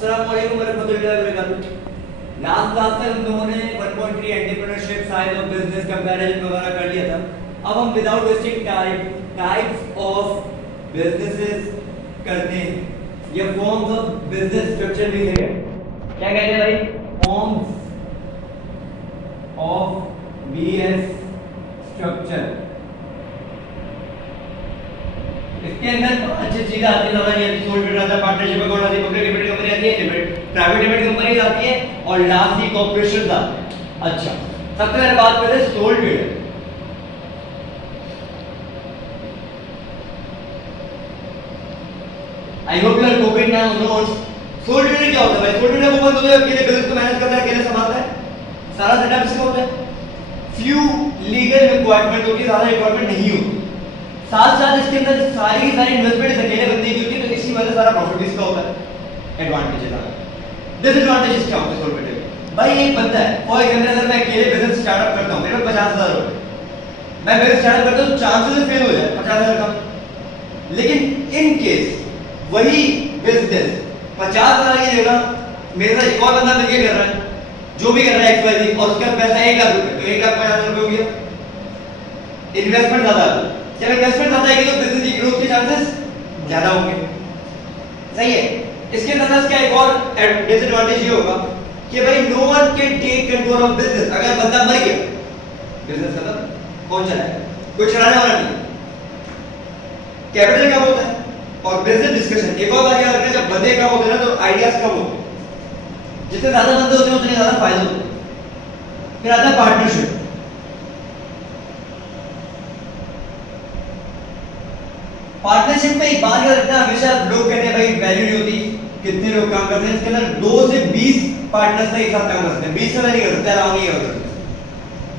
अस्सलाम वालेकुम वरहमतुल्लाहि वबरकातुहू। लास्ट क्लास में हम लोगों ने 1.3 entrepreneurship size of business comparison वगैरह कर लिया था। अब हम without wasting time types of businesses करते हैं या फॉर्म्स ऑफ बिजनेस स्ट्रक्चर भी है। क्या कहते हैं भाई? Forms of BS structure. इसके अंदर अच्छी चीजें आती है, ज्यादा नहीं आती। सोल ट्रेडर आता है, पार्टनरशिप अकाउंट आती है, पब्लिक लिमिटेड कंपनी आती है, लिमिटेड प्राइवेट लिमिटेड कंपनी आती है और लास्ट की कॉर्पोरेशन आती है। अच्छा, सबसे पहले बात करें sole trader. I hope you are covid now notes. Sole trader क्या होता है भाई? सोल ट्रेडर वो बंदा जो अकेले बिजनेस को मैनेज करता है, अकेले संभालता है, सारा सेटअप इसका होता है। फ्यू लीगल रिक्वायरमेंट होती है, ज्यादा रिक्वायरमेंट नहीं होती। साथ साथ इसके अंदर सारी की सारी इन्वेस्टमेंट अकेले बंदे की होती है, तो इसी वजह से सारा प्रॉफिट इसका होता है। एडवांटेज है। डिसएडवांटेजेस क्या होते हैं सोल ट्रेडर? भाई एक बंदा है, फॉर एग्जांपल अगर मैं अकेले बिजनेस स्टार्टअप करता हूं, मेरे पास 50,000 रुपए, मैं बिजनेस स्टार्टअप करता हूं, चांसेस फेल हो जाए 50,000 का। लेकिन इन केस वही बिजनेस 50,000 की जगह मेरे साथ एक और बंदा मिलकर कर रहा है, जो भी कर रहा है एक्सवाइजी, और उसका पैसा 1 लाख रुपए, तो 1,50,000 रुपए हो गया। इन्वेस्टमेंट ज्यादा है, जब इन्वेस्टमेंट ज्यादा आएगी तो बिजनेस की ग्रोथ के चांसेस ज्यादा होंगे। सही है। इसके अंदर क्या एक और डिसएडवांटेज ये होगा कि भाई no one can take control of business. अगर बंदा मर गया, बिजनेस खत्म, कौन चलाएगा? कोई चलाने वाला नहीं। कैपिटल कम होता है और बिजनेस डिस्कशन। एक और बात याद रखना, जब बंदे कम होते हैं ना तो आइडियाज कम होते हैं। जितने ज्यादा बंदे होते हैं उतने ज्यादा फायदे होते हैं। फिर आता है पार्टनरशिप। पार्टनरशिप में एक बात याद रखना, हमेशा लोग कहते हैं भाई वैल्यू नहीं होती, कितने लोग काम करते हैं। इसके अंदर 2 से 20 पार्टनर्स एक साथ काम कर सकते हैं। 20 से नहीं कर सकते, अलाउ नहीं कर सकते।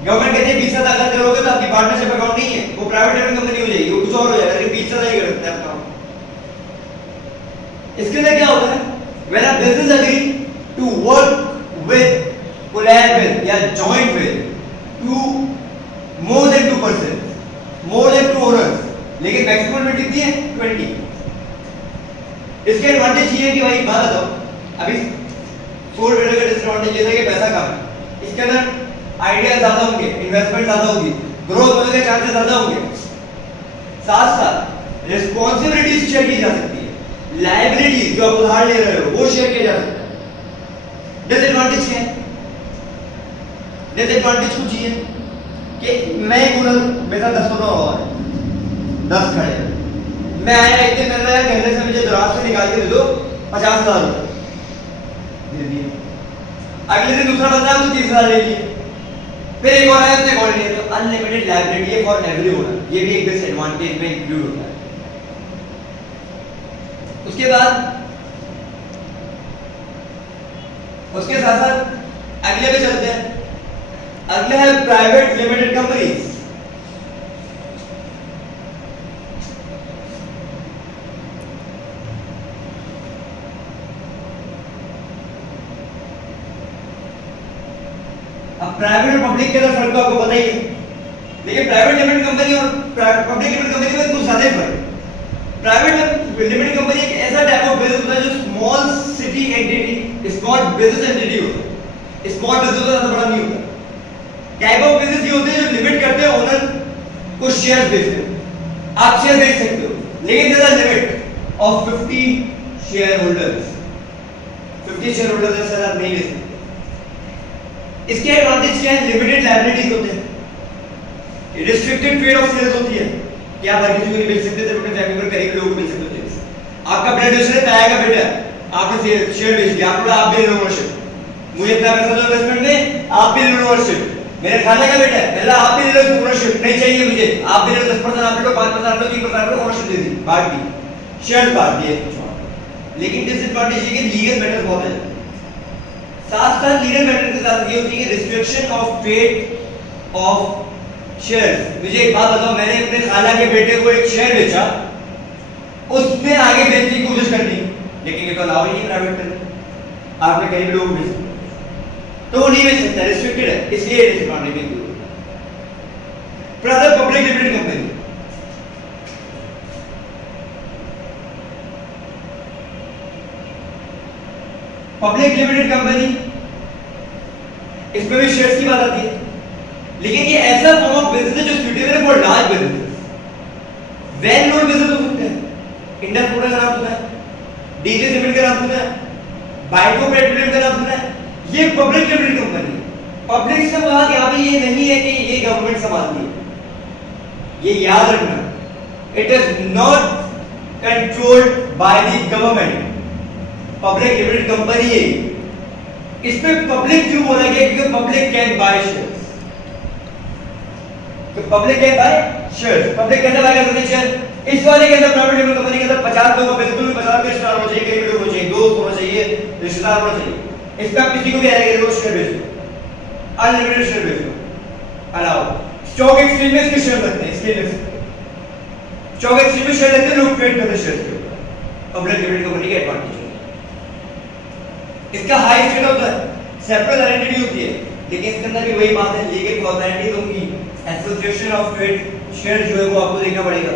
गवर्नमेंट कहती है 20 से अगर करोगे तो आपकी पार्टनरशिप अकाउंट नहीं है, वो प्राइवेट लिमिटेड कंपनी हो जाएगी, वो कुछ और हो जाएगा, लेकिन 20 से नहीं कर सकते आप काम। इसके अंदर क्या होता है? When a business agree to work with, collab with या joint with two more than 2%, more than 2 owners, लेकिन मैक्सिमम लिमिट कितनी है? 20। इसके एडवांटेज ये है कि भाई बात बताओ, अभी सोल ट्रेडर का डिसएडवांटेज ये है कि पैसा कम है, इसके अंदर आइडिया ज्यादा होंगे, इन्वेस्टमेंट ज्यादा होगी, ग्रोथ होने के चांसेस ज्यादा होंगे। साथ साथ रिस्पांसिबिलिटीज शेयर की जा सकती है, लायबिलिटीज जो आप उधार ले रहे हो वो शेयर किया जा सकता है। डिसएडवांटेज क्या है? डिसएडवांटेज कुछ ये कि मैं बोला मेरा 10 रुपया हुआ है, 10 खड़े, मैं आया एक दिन मैंने कहने से मुझे दराज से निकाल के दे दो 50,000 दे दिए। अगले दिन दूसरा बंदा तो 30,000 ले लिए, फिर एक और आया उसने कॉल लिया। तो अनलिमिटेड लायबिलिटी है फॉर एवरी ओनर, ये भी एक डिसएडवांटेज में इंक्लूड होता है। उसके बाद उसके साथ साथ अगले पे चलते हैं। अगले है प्राइवेट लिमिटेड कंपनीज। प्राइवेट और पब्लिक के अंदर फर्क तो आपको पता ही है, लेकिन प्राइवेट लिमिटेड कंपनी और पब्लिक लिमिटेड कंपनी में कुछ ज्यादा फर्क है। प्राइवेट लिमिटेड कंपनी एक ऐसा टाइप ऑफ बिजनेस होता है जो small city entity, small business entity होता है। स्मॉल बिजनेस ज्यादा बड़ा नहीं होता। टाइप ऑफ बिजनेस ये होते हैं जो लिमिट करते हैं ओनर को शेयर बेचते हैं। आप शेयर बेच सकते हो, लेकिन there is limit of 50 share holders. 50 share holders से ज्यादा नहीं ले सकते। इसके एडवांटेज क्या है? लिमिटेड लायबिलिटीज होते हैं, रिस्ट्रिक्टेड ट्रेड ऑफ शेयर्स होती है कि आप हर किसी को नहीं बेच सकते, सिर्फ अपने फैमिली में करीब लोगों को बेच सकते हो। आपका ब्लड रिलेशन है, ताया का बेटा, आपने शेयर बेच दिया, आप भी ले लो ओनरशिप। मुझे इतना पैसा दो इन्वेस्टमेंट में, आप भी ले लो ओनरशिप। मेरे खाने का बेटा है, पहले आप भी ले लो ओनरशिप, नहीं चाहिए मुझे, आप भी ले लो 10% आप ले लो, 5% आप ले लो, 3% ओनरशिप दे दी, बांट दी, शेयर बांट दिए। लेकिन डिसएडवांटेज ये कि लीगल मैटर्स बहुत है। साथ साथ लीगल मैटर के साथ ये होती है restriction of trade off shares. मुझे एक बात बताओ, मैंने अपने खाला के बेटे को एक शेयर बेचा, उसने आगे बेचने की कोशिश कर दी, लेकिन ये तो अलाउ ही नहीं प्राइवेट करना, आपने कहीं भी लोगों को बेच तो वो नहीं बेच सकता, रिस्ट्रिक्टेड है, इसलिए डिसएडवांटेज है। फिर public limited company. Public limited company, इसमें भी शेयर्स की बात आती है, लेकिन ये ऐसा फॉर्म ऑफ बिजनेस है जो सुटेबल है for large business, well known business हो सकते हैं। इंडस मोटर का नाम सुना है, डीजे सीमेंट का नाम सुना है, बाइको पेट्रोलियम का नाम सुना है, ये पब्लिक लिमिटेड कंपनी है। पब्लिक से कहा कि अभी ये नहीं है कि ये गवर्नमेंट संभालती है, ये याद रखना, it is not controlled by the government, public limited company है। इसमें पब्लिक क्यों बोला गया? क्योंकि पब्लिक कैन बाय शेयर्स, तो public can by shares, public कैसे बाय कर सकती है शेयर? इस वाले के अंदर प्राइवेट लिमिटेड कंपनी के अंदर 50 लोगों का बिल्कुल 50 के रिश्तेदार होना चाहिए, करीब होना चाहिए, दोस्त होना चाहिए, रिश्तेदार होना चाहिए। इसमें आप किसी को भी ऐड करेंगे शेयर बेच दो, अनलिमिटेड शेयर बेच दो, अलाउ। स्टॉक एक्सचेंज में इसके शेयर लगते हैं, इसके लिए स्टॉक एक्सचेंज में शेयर लगते हैं, लोग ट्रेड करते हैं शेयर के ऊपर, पब्लिक लिमिटेड कंपनी का एडवांटेज है। इसका हाई स्टेट होता है, सेपरेट आइडेंटिटी होती है, लेकिन इसके अंदर भी वही बात है, लीगल फॉर्मेलिटीज होंगी, एसोसिएशन ऑफ ट्रेड शेयर जो है वो आपको देखना पड़ेगा।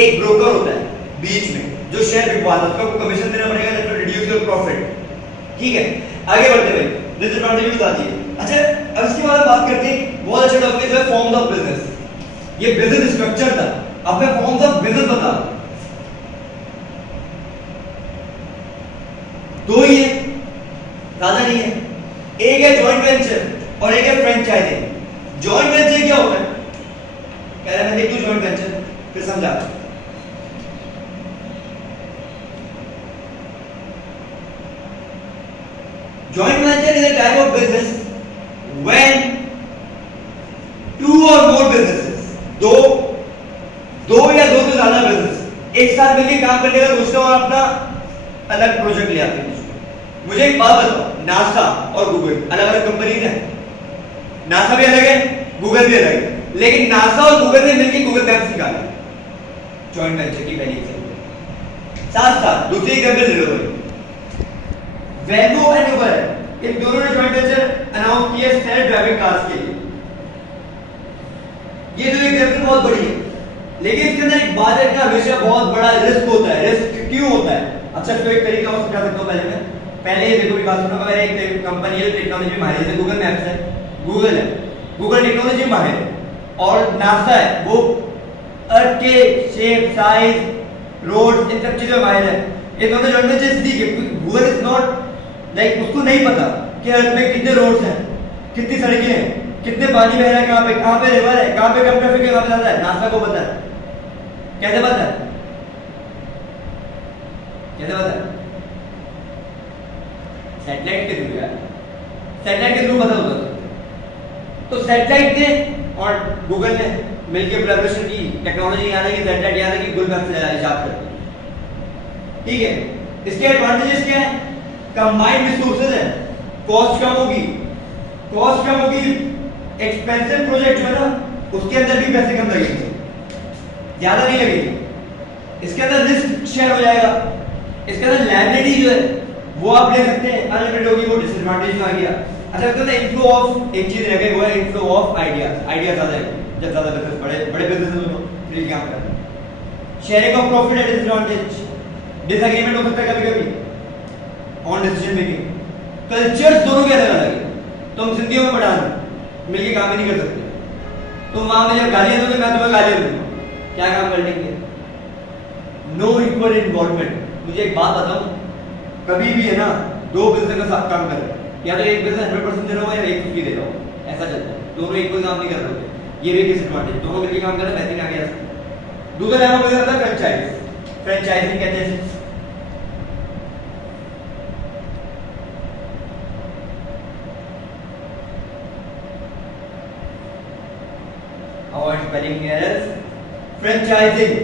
एक ब्रोकर होता है बीच में जो शेयर बिकवाता है, उसको कमीशन देना पड़ेगा टू रिड्यूस योर प्रॉफिट। ठीक है, आगे बढ़ते हुए डिसएडवांटेज भी बता दिए। अच्छा, अब इसके बाद बात करते हैं बहुत अच्छा टॉपिक है फॉर्म्स ऑफ बिजनेस। ये बिजनेस स्ट्रक्चर था, अब मैं फॉर्म्स ऑफ बिजनेस बता रहा हूं। दो ही है, ज्यादा नहीं है। एक है जॉइंट वेंचर और एक है फ्रेंचाइजिंग। जॉइंट वेंचर क्या होता है? कह रहा मैं देख लूं जॉइंट वेंचर फिर समझा। Joint venture is a type of business when two or more businesses, दो या दो से ज्यादा बिजनेस एक साथ मिलकर काम करने का सोचते हो और अपना अलग प्रोजेक्ट ले आते हैं। मुझे एक बात बताओ, नासा और गूगल अलग अलग कंपनीज हैं, नासा भी अलग है, गूगल भी अलग है, लेकिन नासा और गूगल ने मिलकर गूगल मैप्स निकाला, जॉइंट वेंचर की पहली एग्जांपल। साथ साथ दूसरी एग्जांपल ले लो, वेगो एंड उबर, इन दोनों ने जॉइंट वेंचर अनाउंस किया सेल्फ ड्राइविंग कार्स के लिए। ये जो एग्जांपल बहुत बड़ी है, लेकिन इसके अंदर एक बात है कि हमेशा बहुत बड़ा रिस्क होता है। रिस्क क्यों होता है? अच्छा, तो एक तरीका और समझा सकता हूं। पहले देखो मेरी बात सुनो, अगर एक कंपनी है टेक्नोलॉजी में माहिर है, गूगल मैप्स है, गूगल टेक्नोलॉजी में माहिर है, और नासा है, वो अर्थ के शेप, साइज, रोड्स, इन सब चीजों में माहिर है। ये दोनों जॉइंट वेंचर इसलिए गूगल इज नॉट लाइक, उसको नहीं पता कि अर्थ में कितने रोड्स हैं, कितनी सड़कें हैं, कितने पानी बह रहा है, कहां पे रिवर है, कहां पे कम ट्रैफिक है, कहां पे ज्यादा है। नासा को पता है। कैसे पता है? कैसे पता है? सैटेलाइट के थ्रू यार, सैटेलाइट के थ्रू पता होता है। तो सैटेलाइट ने और गूगल ने मिलकर कोलैबोरेशन की, टेक्नोलॉजी याद है कि सैटेलाइट याद है कि गूगल मैप से हिसाब करते हैं। ठीक है, इसके एडवांटेजेस क्या है? कंबाइंड रिसोर्सेज है, कॉस्ट कम होगी, एक्सपेंसिव प्रोजेक्ट जो है ना उसके अंदर भी पैसे कम लगेंगे, ज्यादा नहीं लगेंगे। इसके अंदर रिस्क शेयर हो जाएगा, इसके अंदर लायबिलिटी जो है वो आप ले सकते हैं, अनलिमिटेड होगी, वो डिसएडवांटेज आ गया। अच्छा, तो इनफ्लो ऑफ एक चीज रह गई, वो है इनफ्लो ऑफ आइडियाज ज्यादा है, जब ज्यादा बिजनेस बड़े बिजनेस दोनों मिलकर काम करते हैं। Sharing of profit at disadvantage, disagreement हो सकता है कभी-कभी ऑन डिसीजन मेकिंग। कल्चर्स दोनों के अलग अलग है, तुम सिंधियों में पढ़ा मिलके काम ही नहीं कर सकते। तुम वहां में जब गालियां दोगे, मैं तुम्हें गालियां दूंगा, क्या काम कर लेंगे? No equal involvement. मुझे एक बात बताओ, कभी भी है ना दो बिजनेस का साथ काम कर रहे हैं, या तो एक बिजनेस 100% दे रहा हो या 150 दे रहा हो, ऐसा चलता है। दोनों इक्वल काम नहीं कर रहे, ये भी डिसएडवांटेज। दोनों मिलके काम कर रहे हैं, बेहतरीन आगे जा सकते हैं। दूसरा लेवल पे आता है फ्रेंचाइजिंग कहते हैं। Avoid spelling errors. Franchising,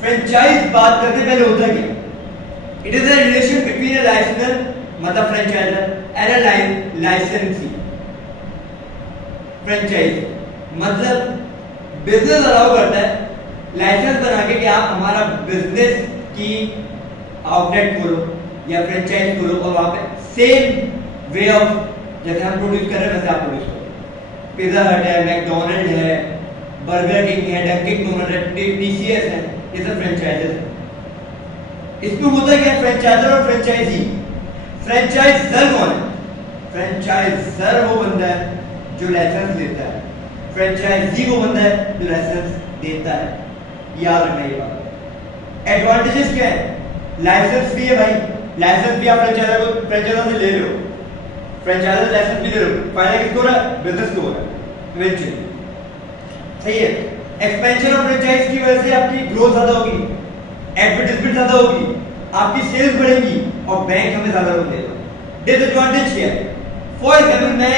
franchise बात करते पहले होता क्या? It is a relation between a licensor मतलब फ्रेंचाइजर एंड अ लाइसेंसी। फ्रेंचाइज मतलब बिजनेस अलाउ करता है लाइसेंस बना के कि आप हमारा बिजनेस की आउटलेट खोलो या फ्रेंचाइज खोलो, और वहां पे सेम वे ऑफ जैसे हम प्रोड्यूस कर रहे हैं वैसे आप प्रोड्यूस करो। पिज्जा हट है, मैकडॉनल्ड है, बर्गर किंग है, डंकिन डोनट है, टीसीएस है, ये सब फ्रेंचाइजर्स हैं। इसमें होता क्या है? फ्रेंचाइजर और फ्रेंचाइजी। फ्रेंचाइजर कौन है? फ्रेंचाइजर वो बंदा है जो लाइसेंस देता है, फ्रेंचाइजी वो बंदा है जो लाइसेंस देता है। याद रखना ये बात। एडवांटेजेस क्या है? लाइसेंस भी है भाई, लाइसेंस भी आप फ्रेंचाइजर से ले लो, फ्रेंचाइजर लाइसेंस भी ले लो, फायदा किसको हो रहा है? बिजनेस को हो रहा है इवेंचुअली, सही है। एक्सपेंशन ऑफ फ्रेंचाइज की वजह से आपकी ग्रोथ ज्यादा होगी, एडवर्टाइजमेंट ज्यादा होगी, आपकी सेल्स बढ़ेगी और बैंक हमें ज्यादा लोन देगा। डिसएडवांटेज क्या है? फॉर एग्जांपल मैं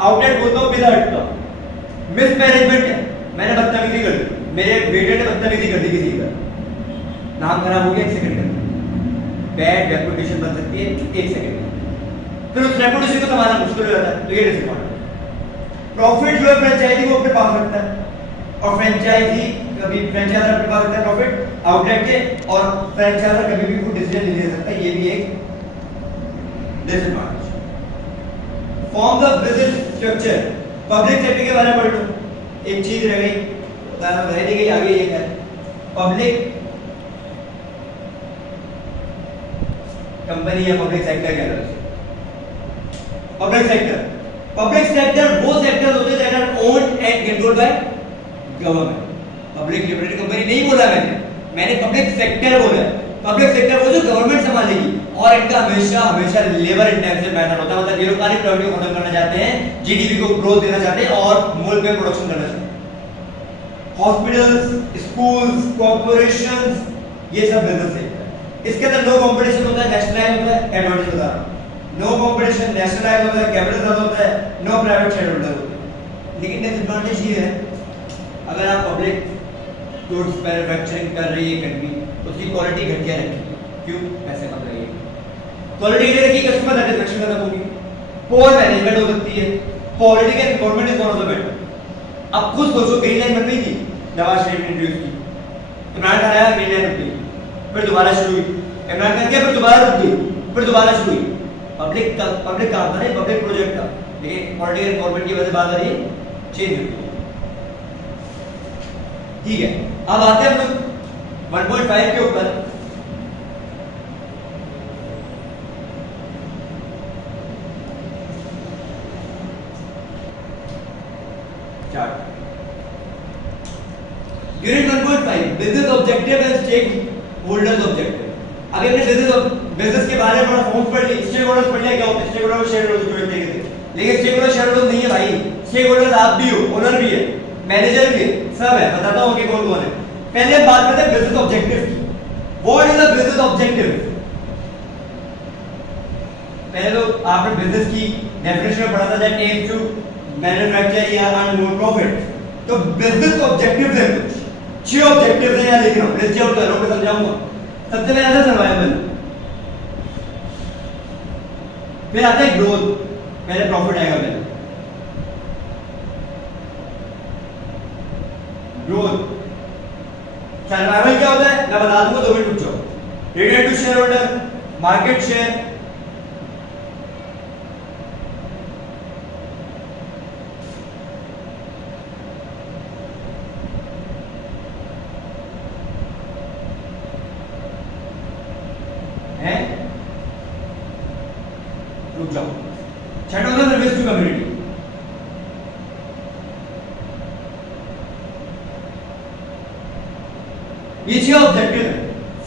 आउटलेट बोलता हूं विदाउट का, मिसमैनेजमेंट है, मैंने बदतमीजी कर दी, मेरे बेटे ने बदतमीजी कर दी किसी का, नाम खराब हो गया 1 सेकंड में, बैड रेपुटेशन बन सकती है 1 सेकंड में, फिर उस रेपुटेशन को संभालना मुश्किल हो जाता है। तो ये डिसएडवांटेज। प्रॉफिट जो है फ्रेंचाइजी वो अपने पास रखता है, और फ्रेंचाइजी कभी फ्रेंचाइजर अपने पास रखता है प्रॉफिट आउटलेट के, और फ्रेंचाइजर कभी भी कोई डिसीजन नहीं ले सकता, ये भी एक disadvantage. Form the business structure, public sector के बारे में पढ़ लो, एक चीज रह गई रह दी गई, आगे ये है पब्लिक कंपनी या पब्लिक सेक्टर के अंदर। पब्लिक सेक्टर वो सेक्टर होते हैं that are owned and controlled by government. Public limited company नहीं बोला मैंने पब्लिक सेक्टर बोला है। पब्लिक सेक्टर वो जो गवर्नमेंट संभालेगी, और इनका हमेशा लेबर इंटेंसिव मैटर होता है, मतलब ये लोग सारी प्रॉपर्टी को खत्म करना चाहते हैं, जीडीपी को ग्रोथ देना चाहते हैं और मुल्क में प्रोडक्शन करना चाहते हैं। हॉस्पिटल्स, स्कूल्स, कॉर्पोरेशंस, ये सब बिजनेस सेक्टर है। इसके अंदर नो कंपटीशन होता है, नेशनलाइज होता है, एडवांटेज बता रहा हूं, नो कंपटीशन, नेशनलाइज होता है, कैपिटल ज्यादा होता है, नो प्राइवेट शेयर होल्डर होते हैं। लेकिन डिसएडवांटेज ये है, अगर आप पब्लिक गुड्स मैन्युफैक्चरिंग कर रही है कंट्री, उसकी क्वालिटी घटिया रखी, क्यों? पैसे कम लगेंगे, क्वालिटी घटिया रखी, कस्टमर सैटिस्फैक्शन खत्म होगी, पोअर मैनेजमेंट हो सकती है, political government is one of the better. अब खुद सोचो, ग्रीन लाइन बन गई थी, नवाज शरीफ ने इंट्रोड्यूस की, इमरान खान आया, ग्रीन लाइन रुक गई, फिर दोबारा शुरू हुई, इमरान खान गया, फिर दोबारा रुक गई, फिर दोबारा शुरू हुई। पब्लिक काम था, पब्लिक प्रोजेक्ट था, लेकिन पॉलिटिकल गवर्नमेंट की वजह से बात आ रही है चेंज हुई। ठीक है, अब आते हैं हम लोग 1.5 के ऊपर। Unit 1.5 business objective and stake holders objective. अभी हमने बिजनेस के बारे में बड़ा फॉर्म पढ़ ली, स्टेक होल्डर्स पढ़ लिया, क्या होता है स्टेक होल्डर, शेयर होल्डर जोड़ते हैं, लेकिन स्टेक होल्डर शेयर होल्डर नहीं है भाई, स्टेक होल्डर आप भी हो, ओनर भी है, मैनेजर भी है, सब है, बताता हूं कि कौन कौन है। पहले बात करते हैं बिजनेस ऑब्जेक्टिव की। What is the business objective? पहले तो आपने बिजनेस की डेफिनेशन में पढ़ा था दैट एम्स टू मैन्युफैक्चर या अर्न मोर प्रॉफिट। तो बिजनेस ऑब्जेक्टिव्स है कुछ 6 ऑब्जेक्टिव्स हैं, यहां लिख रहा हूं, लिस्ट आउट कर रहा हूं, समझाऊंगा। सबसे पहले आता है सर्वाइवल, फिर आता है ग्रोथ, पहले प्रॉफिट आएगा, पहले ग्रोथ। सर्वाइवल क्या होता है मैं बता दूंगा, 2 मिनट रुक जाओ। Return to share holder, market share, है, रुक जाओ। छठा होता है सर्विस टू कम्युनिटी। ये 6 ऑब्जेक्टिव है।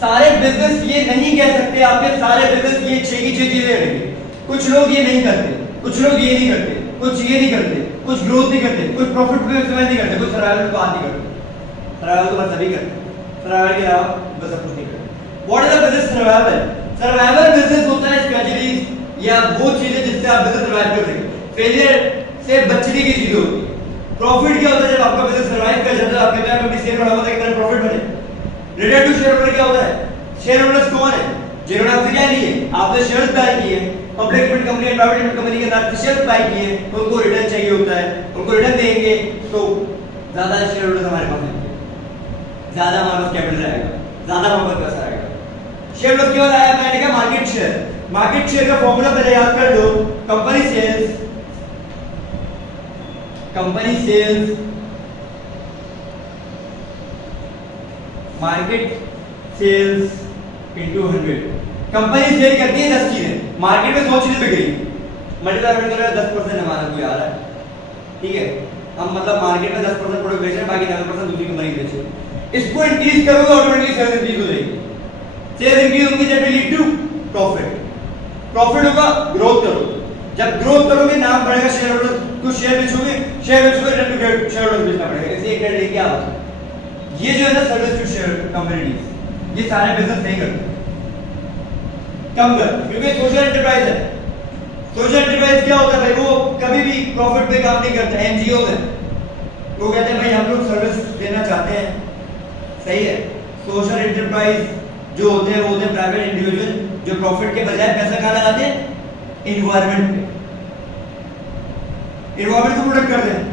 सारे बिजनेस ये नहीं कह सकते आपके सारे बिजनेस ये 6 की 6 चीजें रहेंगी। कुछ लोग ये नहीं करते, कुछ लोग ये नहीं करते, कुछ ये नहीं करते, कुछ ग्रोथ नहीं करते, कुछ प्रॉफिट मैक्सिमाइज नहीं करते, कुछ सर्वाइवल को बात नहीं करते। सर्वाइवल तो बस सभी करते, सर्वाइवल के अलावा बस सब कुछ नहीं करते। What is the business survival? Survival business होता है स्ट्रेटजीज या वो चीजें जिससे आप बिजनेस सर्वाइव कर सकें। फेलियर से बचने की चीजें होती है। प्रॉफिट क्या होता है? जब आपका बिजनेस सर्वाइव कर जाता है, आपके पास अपनी सेल बढ़ावा होता है, कितना प्रॉफिट बने। रिटर्न टू शेयर होल्डर क्या होता है? शेयर होल्डर्स कौन है? जिन्होंने आपसे क्या लिए, आपने शेयर्स बाय किए, पब्लिक लिमिटेड कंपनी और प्राइवेट लिमिटेड कंपनी के साथ शेयर्स बाय किए, तो उनको रिटर्न चाहिए होता है, उनको रिटर्न देंगे तो ज्यादा शेयर होल्डर्स हमारे पास आएंगे, ज्यादा हमारे पास कैपिटल रहेगा, ज्यादा हमारे पास पैसा आएगा। शेयर होल्डर्स के बाद आया मैंने कहा मार्केट शेयर। मार्केट शेयर का फॉर्मूला पहले याद कर लो, company sales market sales into 100। Company sale करती है 10 चीजें, मार्केट में 100 चीजें बिक रही, मल्टीप्लाई कर रहे 10% हमारा कोई आ रहा है, ठीक है, हम मतलब मार्केट में 10% प्रोडक्ट बेच रहे हैं, बाकी 90% दूसरी कंपनी बेच रही है। इसको इंक्रीज करोगे ऑटोमेटिकली सेल्स इंक्रीज हो जाएगी, सेल्स इंक्रीज होंगी that will lead to profit, profit होगा ग्रोथ करो, जब ग्रोथ करोगे नाम बढ़ेगा, शेयर होल्डर को शेयर बेचोगे रिटर्न टू शेयर होल्डर बेचना पड़ेगा, इसलिए एक क्रेडिट क्या होता है, ये जो है ना सर्विस टू शेयर कंपनीज, ये सारे बिजनेस नहीं करते, कम कर, क्योंकि सोशल एंटरप्राइज है। सोशल एंटरप्राइज क्या होता है भाई, वो कभी भी प्रॉफिट पे काम नहीं करते, एनजीओ है, वो कहते हैं भाई हम लोग सर्विस देना चाहते हैं, सही है। सोशल एंटरप्राइज जो होते हैं वो होते हैं प्राइवेट इंडिविजुअल जो प्रॉफिट के बजाय पैसा कहाँ लगाते हैं, इन्वायरमेंट पे, इन्वायरमेंट को प्रोटेक्ट करते हैं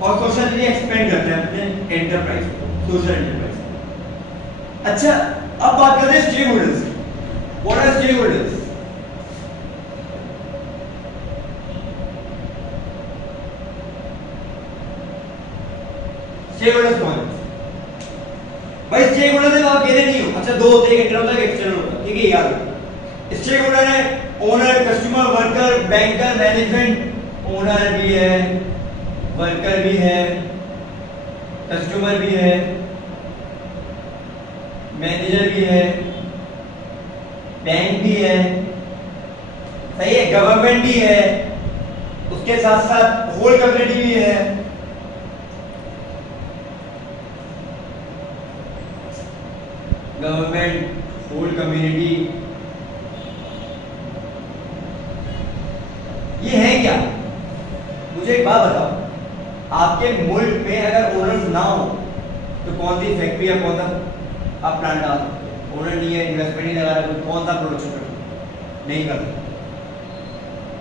और सोशली एक्सपेंड करते हैं अपने एंटरप्राइज को, सोशल एंटरप्राइज। अच्छा, अब बात करते हैं stake holders. What are stake holders? Stake holders कौन है भाई? स्टेक होल्डर से आप अकेले नहीं हो, अच्छा दो होते हैं, इंटरनल होता है, एक्सटर्नल होता है, ठीक है याद रखो। स्टेक होल्डर है owner, customer, worker, banker, management. Owner भी है, वर्कर भी है, कस्टमर भी है, मैनेजर भी है, बैंक भी है, सही है, गवर्नमेंट भी है, उसके साथ साथ होल कम्युनिटी भी है, गवर्नमेंट, होल कम्युनिटी, ये है क्या? मुझे एक बात बताओ, आपके मुल्क में अगर ओनर्स ना हो तो कौन सी फैक्ट्री या कौन सा आप प्लांट डाल सकते हो? ओनर नहीं है, इन्वेस्टमेंट नहीं लगा रहा, तो कौन सा प्रोडक्शन कर नहीं कर सकते।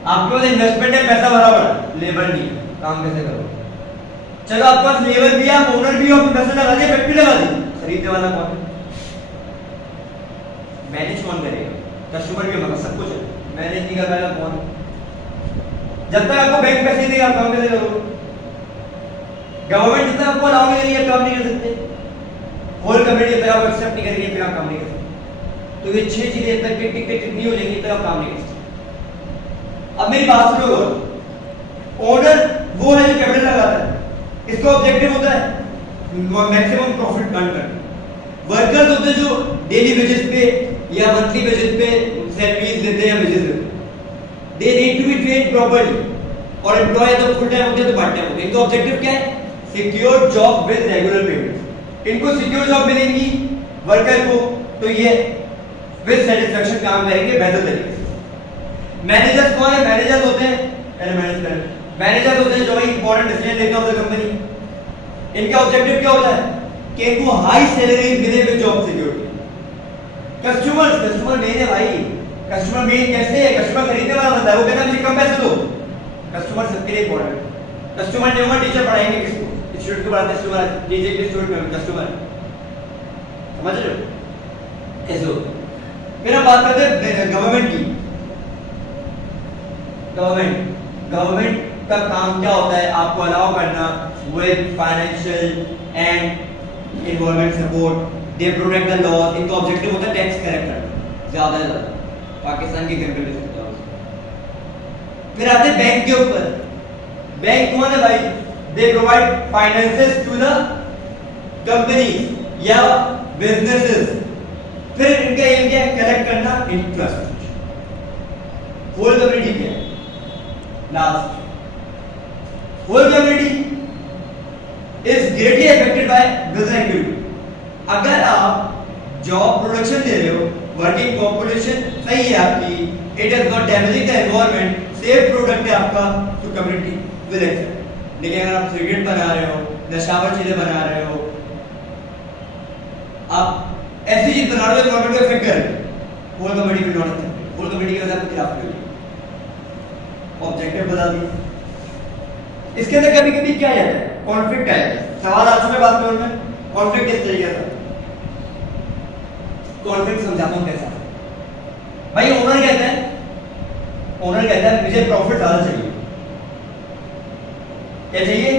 आपके पास इन्वेस्टमेंट है, पैसा भरा हुआ है, लेबर नहीं है, काम कैसे करोगे? चलो आपके पास लेबर भी है, आप ओनर भी हो, पैसा लगा दिया, फैक्ट्री लगा दी, खरीदने वाला कौन है? मैनेज कौन करेगा? कस्टमर भी होगा, सब कुछ है, मैनेज नहीं कर पाएगा कौन? जब तक आपको बैंक पैसे देगा आप काम कैसे करोगे? गवर्नमेंट जितना आपको अलाउ नहीं करेगी आप काम नहीं कर सकते, होल कम्युनिटी जब तक आप एक्सेप्ट नहीं करेंगे फिर आप काम नहीं कर सकते। तो ये 6 चीजें तक टिक टिक टिक नहीं हो जाएंगी तब आप काम नहीं कर सकते। अब मेरी बात सुनो, ओनर वो है जो कैपिटल लगाता है, इसका ऑब्जेक्टिव होता है मैक्सिमम प्रॉफिट अर्न करना। वर्कर्स होते हैं जो डेली वेजेस पे या मंथली वेजेस पे सैलरीज लेते हैं या वेजेस लेते हैं, they need to be trained properly, और एम्प्लॉय तो फुल टाइम होते हैं तो पार्ट टाइम होते हैं। इनका ऑब्जेक्टिव क्या है? Secure job with regular payment. इनको सिक्योर जॉब मिलेंगी वर्कर को तो ये विद सेटिस्फैक्शन काम करेंगे बेहतर तरीके से। मैनेजर्स कौन है? मैनेजर्स होते हैं मैनेजर्स होते हैं जो इंपॉर्टेंट डिसीजन लेते हैं ऑफ द कंपनी। इनका ऑब्जेक्टिव क्या होता है कि इनको हाई सैलरी मिले with job security. Customer main है भाई, कस्टमर मेन कैसे है? कस्टमर खरीदने वाला बंदा है, वो कहता है मुझे कम पैसे दो। कस्टमर सबके लिए इंपॉर्टेंट है। कस्टमर नहीं होगा टीचर पढ़ाएंगे किसको? स्टूडेंट को पढ़ाते हैं, टीचर के स्टूडेंट कस्टमर, समझ रहे हो? ऐसे होता है। फिर हम बात करते हैं गवर्नमेंट की। गवर्नमेंट का काम क्या होता है? आपको अलाउ करना with financial and environment support, they protect the laws. इनका ऑब्जेक्टिव होता है टैक्स कलेक्ट करना ज्यादा से ज्यादा, पाकिस्तान की कंपेरिजन में। फिर आते हैं बैंक के ऊपर। बैंक कौन है भाई? They provide finances to the companies या बिजनेसेस। फिर इनका एम क्या है? कलेक्ट करना इंटरेस्ट। होल कम्युनिटी क्या है? Last, whole community is greatly affected by business activity. अगर आप जॉब प्रोडक्शन दे रहे हो, वर्किंग पॉपुलेशन सही है आपकी, it is not damaging the environment, safe product है आपका, तो कम्युनिटी विल एक्सेप्ट। लेकिन अगर आप सिगरेट बना रहे हो, नशावर चीजें बना रहे हो, आप ऐसी चीज बना रहे हो जो एनवायरनमेंट को अफेक्ट करे, whole community will not accept. Whole community के वजह से खिलाफ करेगी। ऑब्जेक्टिव बता दिया। इसके अंदर कभी कभी क्या जाता है? कॉन्फ्लिक्ट आ जाता है। सवाल आज मैं बात करूं, मैं कॉन्फ्लिक्ट किस तरीके का? कॉन्फ्लिक्ट समझाता हूं कैसा। भाई ओनर कहता है मुझे प्रॉफिट ज्यादा चाहिए। क्या चाहिए?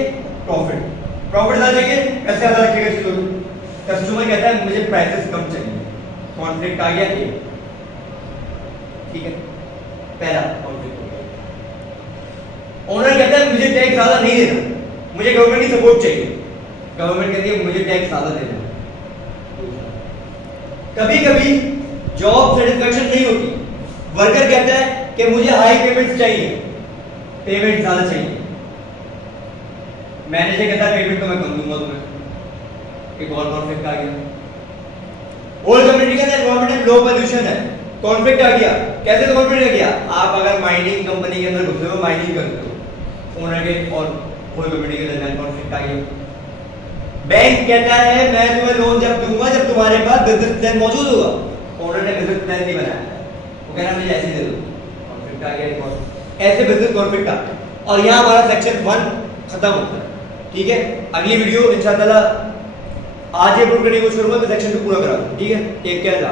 प्रॉफिट ज्यादा चाहिए, पैसे ज्यादा रखिएगा चीजों को। कस्टमर कहता है मुझे प्राइसेस कम चाहिए। कॉन्फ्लिक्ट आ गया ये, ठीक है। पहला कॉन्फ्लिक्ट। ओनर कहता है मुझे टैक्स ज्यादा नहीं देना, मुझे गवर्नमेंट की सपोर्ट चाहिए, गवर्नमेंट कहती है मुझे टैक्स ज्यादा देना। कभी कभी जॉब सेटिस्फैक्शन नहीं होती, वर्कर कहता है कि मुझे हाई पेमेंट्स चाहिए, पेमेंट ज्यादा चाहिए, मैनेजर कहता है पेमेंट तो मैं कम दूंगा तुम्हें, एक और कॉन्फ्लिक्ट आ गया। होल कम्युनिटी के अंदर गवर्नमेंट लो पोल्यूशन है, कॉन्फ्लिक्ट आ गया। कैसे कॉन्फ्लिक्ट आ गया? आप अगर माइनिंग कंपनी के अंदर घुसे हो, माइनिंग करते हो, ओनर के और होल कम्युनिटी के दरमियान कॉन्फ्लिक्ट आ गया। बैंक कहता है मैं तुम्हें लोन जब दूंगा जब तुम्हारे पास बिजनेस प्लान मौजूद होगा, ओनर ने बिजनेस प्लान नहीं बनाया, वो कह रहा मुझे ऐसे दे दो, कॉन्फ्लिक्ट आ गया। ऐसे बिजनेस कॉन्फ्लिक्ट आ गया और यहाँ हमारा सेक्शन 1 खत्म होता है। ठीक है, अगली वीडियो इंशाअल्लाह आज ये अपलोड करने की कोशिश करूंगा, मैं सेक्शन 2 पूरा करा दूं। ठीक है, टेक केयर।